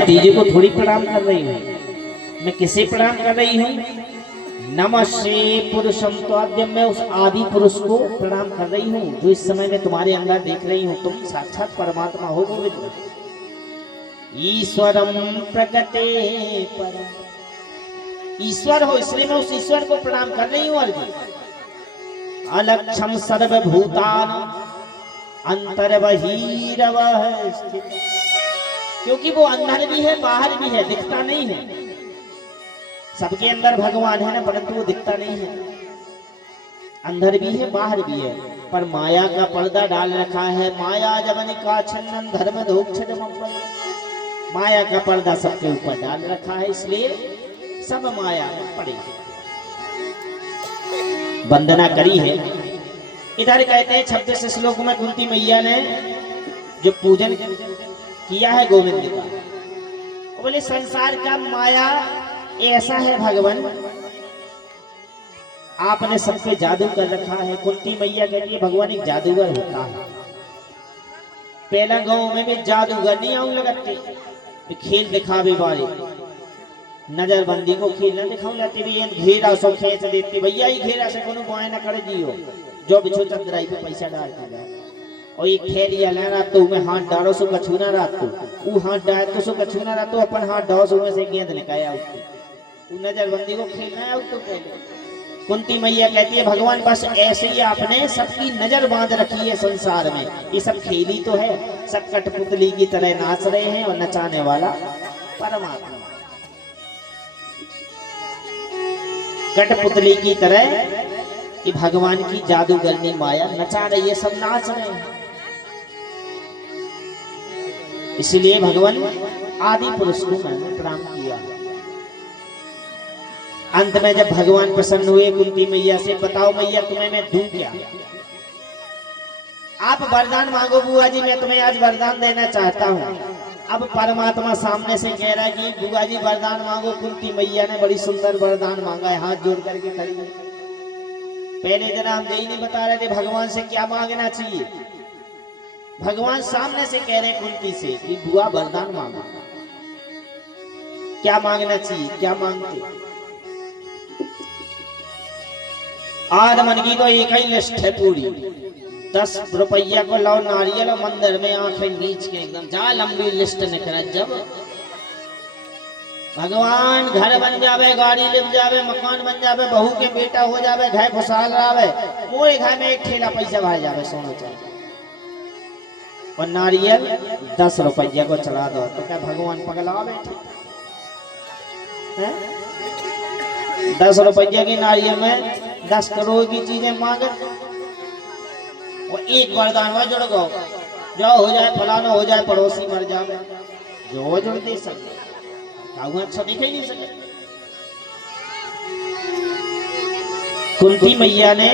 भतीजे को थोड़ी प्रणाम कर रही हूँ, मैं किसे प्रणाम कर रही हूँ? नमस्ते पुरुषम त्वाद्यम, मैं उस आदि पुरुष को प्रणाम कर रही हूँ जो इस समय में तुम्हारे अंदर देख रही हूँ। तुम साक्षात परमात्मा हो गोविंद। ईश्वरम प्रकटे परम, ईश्वर हो, इसलिए मैं उस ईश्वर को प्रणाम कर रही हूँ अर्जुन। अलक्षम सर्वभूतान अंतर्बहिर्वः स्थित, क्योंकि वो अंदर भी है बाहर भी है, दिखता नहीं है। सबके अंदर भगवान है ना, परंतु वो दिखता नहीं है। अंदर भी है बाहर भी है, पर माया का पर्दा डाल रखा है। माया जवन का छन्नन धर्म धोक्षज मम्बई, माया का पर्दा सबके ऊपर डाल रखा है, इसलिए सब माया में पड़े। वंदना करी है। इधर कहते हैं 26 श्लोक में कुंती मैया ने जो पूजन किया है गोविंद का, बोले संसार का माया ऐसा है भगवान, आपने सब पे जादू कर रखा है। कुंती मैया कहती है भगवान एक जादूगर होता है। पहला गांव में भी जादूगर नहीं आऊं लगते, खेल दिखावे वाले नजरबंदी को खेल न दिखाऊ जाती भी घेरा सो खेच देती, भैया ही घेरा से कोनो बुआई न कर दियो, जो बिछो चंद्राई पे पैसा डाल दिया। और ये खेलिया लेना तो मैं हाथ डालो सो कछूना रात को, वो हाथ डाल तो सो कछूना रात तो अपन हाथ डालो सो में से गेंद निकाया उसकी, वो नजरबंदी को खेलना है तो पहले। कुंती मैया कहती है भगवान बस ऐसे ही आपने सबकी नजर बांध रखी है संसार में, ये सब खेली तो है, सब कठपुतली की तरह नाच रहे हैं और नचाने वाला परमात्मा। कठपुतली की तरह कि भगवान की जादूगरनी माया नचा रही है, सब नाच रहे हैं। इसलिए भगवान आदि पुरुष को मैंने प्रणाम किया। अंत में जब भगवान प्रसन्न हुए कुंती मैया से, बताओ मैया तुम्हें मैं दूं क्या? आप वरदान मांगो बुआ जी, मैं तुम्हें आज वरदान देना चाहता हूँ। अब परमात्मा सामने से कह रहा है कि बुआ जी वरदान मांगो। कुंती मैया ने बड़ी सुंदर वरदान मांगा है, हाथ जोड़ करके खड़ी है। पहले दिन हम यही नहीं बता रहे थे भगवान से क्या मांगना चाहिए। भगवान सामने से कह रहे कुंती से कि बुआ वरदान मांगो, क्या मांगना चाहिए, क्या मांगते? आज मन की तो एक ही लिस्ट है पूरी, 10 रुपया को लो नारियल और मंदिर में आंखें नीच के एकदम जा लंबी लिस्ट निकल। जब भगवान घर बन जावे, गाड़ी लिप जावे, मकान बन जावे, बहू के बेटा हो जावे, घर खुशहाल रहे, मोरे घर में एक ठेला पैसा भर जावे सोना चाहिए, और नारियल 10 रुपया को चढ़ा दो, तो क्या भगवान पगला बैठे? 10 रुपया की नारियल में 10 करोड़ की चीजें मांगे, और एक वरदान में जुड़ गो, जो हो जाए फलाना हो जाए, पड़ोसी मर जावे, जो जुड़ दे सकते, अच्छा दिख ही नहीं सके। कुंती मैया ने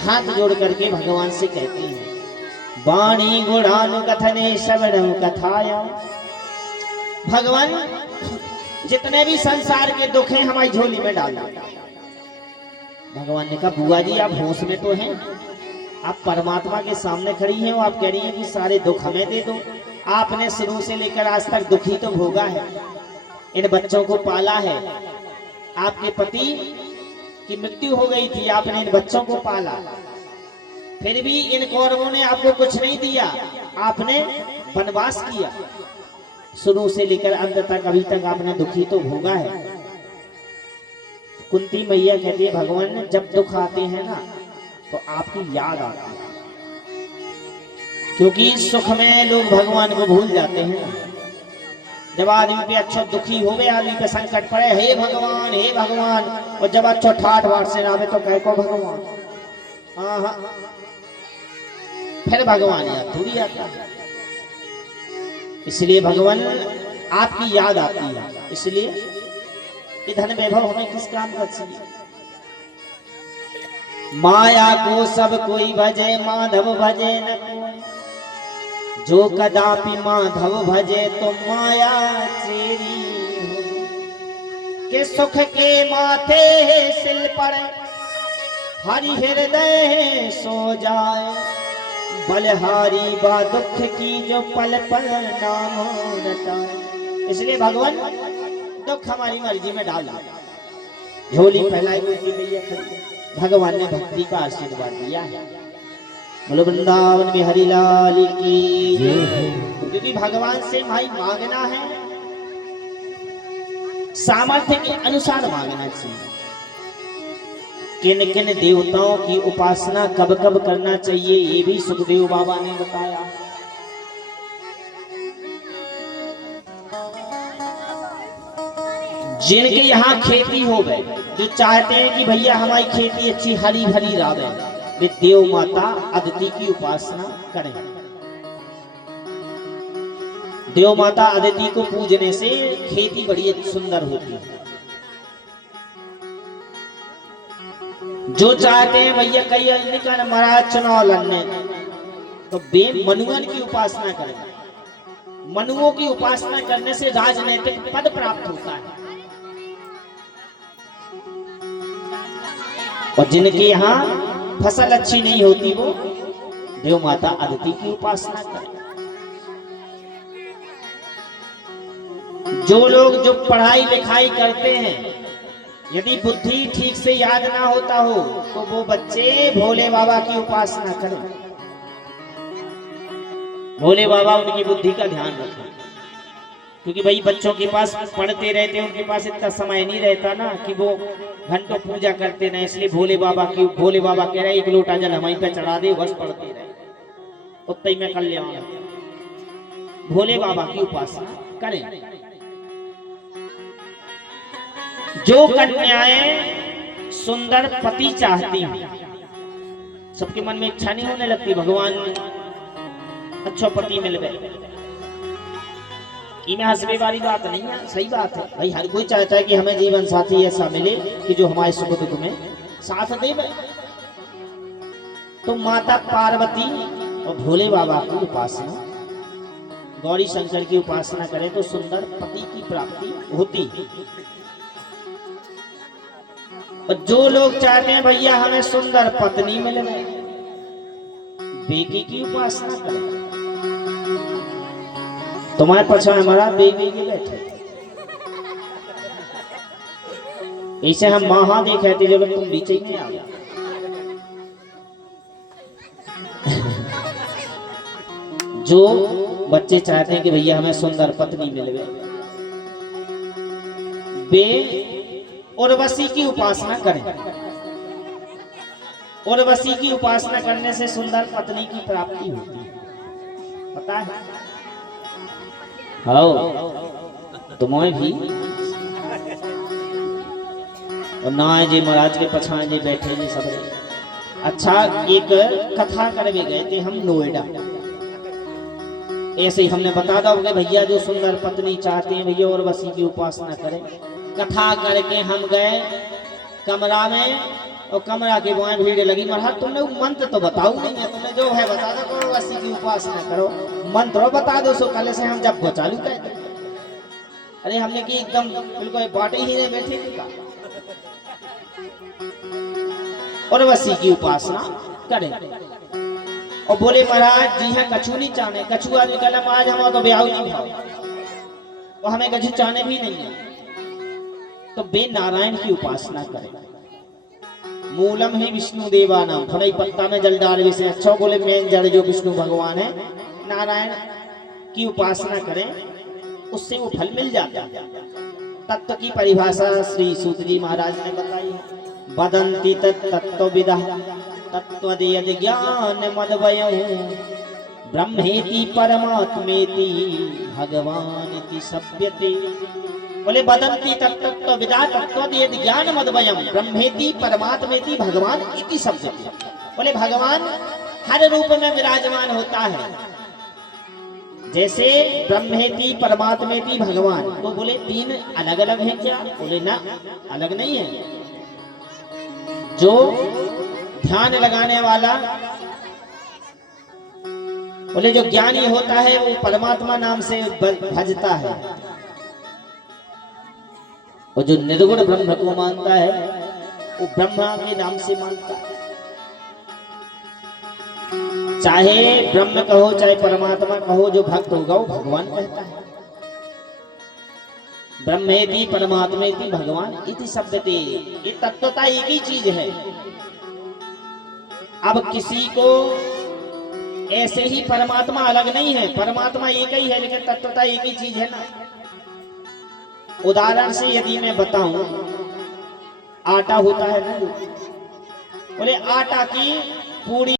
हाथ जोड़ करके भगवान से कहती है, वाणी गुणानु कथने श्रवणं कथाया, भगवान जितने भी संसार के दुख हैं हमारी झोली में डाल दो। भगवान ने कहा बुआ जी आप होश में तो हैं, आप परमात्मा के सामने खड़ी हैं, आप कह रही हैं कि सारे दुख हमें दे दो। आपने शुरू से लेकर आज तक दुखी तो भोगा है, इन बच्चों को पाला है, आपके पति की मृत्यु हो गई थी, आपने इन बच्चों को पाला, फिर भी इन कौरवों ने आपको कुछ नहीं दिया, आपने वनवास किया, शुरू से लेकर अंत तक अभी तक आपने दुखी तो भोगा है। कुंती मैया कहती है भगवान जब दुख आते हैं ना तो आपकी याद आती है, क्योंकि सुख में लोग भगवान को भूल जाते हैं ना। जब आदमी पे अच्छा दुखी हो गए, आदमी पे संकट पड़े, हे भगवान हे भगवान, और जब अच्छा ठाठ बाट से आवे तो कह को भगवान, हाँ फिर भगवान याद थोड़ी आता है। इसलिए भगवान आपकी याद आती है, इसलिए धन वैभव हमें किस काम का चाहिए? माया को सब कोई भजे, माधव भजे न कोई, जो कदापि माधव भजे तो माया तेरी हो। के सुख के माथे सिल पड़े, हरि हृदय सो जाए, बलहारी बा दुख की जो पल पल नाम रटाए। इसलिए भगवान दुख हमारी मर्जी में डाला, झोली फैलाई गोदी मैया खड़ी। भगवान ने भक्ति का आशीर्वाद दिया है। बोलो वृंदावन में हरिलाल की। क्योंकि भगवान से भाई मांगना है, सामर्थ्य के अनुसार मांगना चाहिए। किन किन देवताओं की उपासना कब कब करना चाहिए ये भी सुखदेव बाबा ने बताया। जिनके यहाँ खेती हो गए, जो चाहते हैं कि भैया हमारी खेती अच्छी हरी भरी रहे, वे देव माता अदिति की उपासना करें। देव माता अदिति को पूजने से खेती बड़ी सुंदर होती है। जो चाहते हैं भैया कई निकल महाराज चुनाव लड़ने, तो बे मनुअन की उपासना करें। मनुओं की उपासना करने से राजनीतिक पद प्राप्त होता है। और जिनके यहाँ फसल अच्छी नहीं होती वो देव माता अदिति की उपासना करें। जो लोग जो पढ़ाई लिखाई करते हैं, यदि बुद्धि ठीक से याद ना होता हो तो वो बच्चे भोले बाबा की उपासना करें। भोले बाबा उनकी बुद्धि का ध्यान रखें। क्योंकि भाई बच्चों के पास पढ़ते रहते हैं, उनके पास इतना समय नहीं रहता ना कि वो घंटों पूजा करते ना। इसलिए भोले बाबा कह रहे एक लोटा जल हमारी पे चढ़ा दे, बस पढ़ते रहे, उतना में कल्याण। भोले बाबा की उपासना करें। जो कन्याएं सुंदर पति चाहती हैं, सबके मन में इच्छा नहीं होने लगती भगवान अच्छा पति मिल गए। इन्हें हंसने वाली बात नहीं है, सही बात है भाई। हर कोई चाहता है कि हमें जीवन साथी ऐसा मिले कि जो हमारे सुख दुख में साथ दे। तो माता पार्वती और भोले बाबा की उपासना, गौरी शंकर की उपासना करें तो सुंदर पति की प्राप्ति होती है। और जो लोग चाहते हैं भैया हमें सुंदर पत्नी मिले, बेटी की उपासना करें। तुम्हारे पछा हमारा बेबी के बैठे, इसे हम महा देखे थे जब तुम बीच में आ गया। जो बच्चे चाहते हैं कि भैया हमें सुंदर पत्नी मिल गए, वे उर्वशी की उपासना करें। उर्वशी की उपासना करने से सुंदर पत्नी की प्राप्ति होती है, पता है? हाँ, तुम्हें भी और ना जी महाराज के पछाए जी बैठे जी सब। अच्छा, एक कथा करवे गए थे हम नोएडा। ऐसे ही हमने बता दो कि भैया जो सुंदर पत्नी चाहते हैं भैया उर्वशी की उपासना करें। कथा करके हम गए कमरा में, और कमरा के वहां भीड़ लगी। महाराज तुमने वो मंत्र तो बताओ नहीं है, तुमने जो है बता दो, उर्वशी की उपासना करो, मंत्र बता दो। सो कल से हम जब को चालू कर दे। अरे हमने की एकदम बिल्कुल बाटे ही नहीं बैठे थे का। उर्वशी की उपासना करें। और बोले महाराज जी है कछू नहीं चाहने, कछुआ निकला आज हम तो ब्याह नहीं भाव, और हमें कछू चाहने भी नहीं है। तो बे नारायण की उपासना करें। मूलम ही विष्णु देवानाम, थोड़ा ही पत्ता में जल डाल से अच्छा। बोले मेन जड़ जो विष्णु भगवान है, नारायण की उपासना करें, उससे वो फल मिल जाता है। तत्व की परिभाषा श्री सूत जी महाराज ने बताई है। वदन्ति तत्त्वविदः तत्त्वदेयत ज्ञान मद्वयम् ब्रह्मेति परमात्मेति भगवानिति सभ्यते। बोले वदन्ति तत्त्वविदः तत्त्वदेयत ज्ञान मद्वयम् ब्रह्मेति परमात्मेति भगवान इति सभ्यते। बोले भगवान हर रूप में विराजमान होता है। जैसे ब्रह्मेति परमात्मेति भगवान, तो बोले तीन अलग अलग हैं क्या? बोले ना, अलग नहीं है। जो ध्यान लगाने वाला, बोले जो ज्ञानी होता है वो परमात्मा नाम से भजता है, और जो निर्गुण ब्रह्म को मानता है वो ब्रह्मा के नाम से मानता है। चाहे ब्रह्म कहो चाहे परमात्मा कहो, जो भक्त होगा वो भगवान कहता है। ब्रह्मेति परमात्मेति भगवान इति शब्दते, ये तत्वता एक ही चीज है। अब किसी को ऐसे ही परमात्मा अलग नहीं है, परमात्मा एक ही है, लेकिन तत्वता एक ही चीज है ना। उदाहरण से यदि मैं बताऊं, आटा होता है ना, बोले आटा की पूरी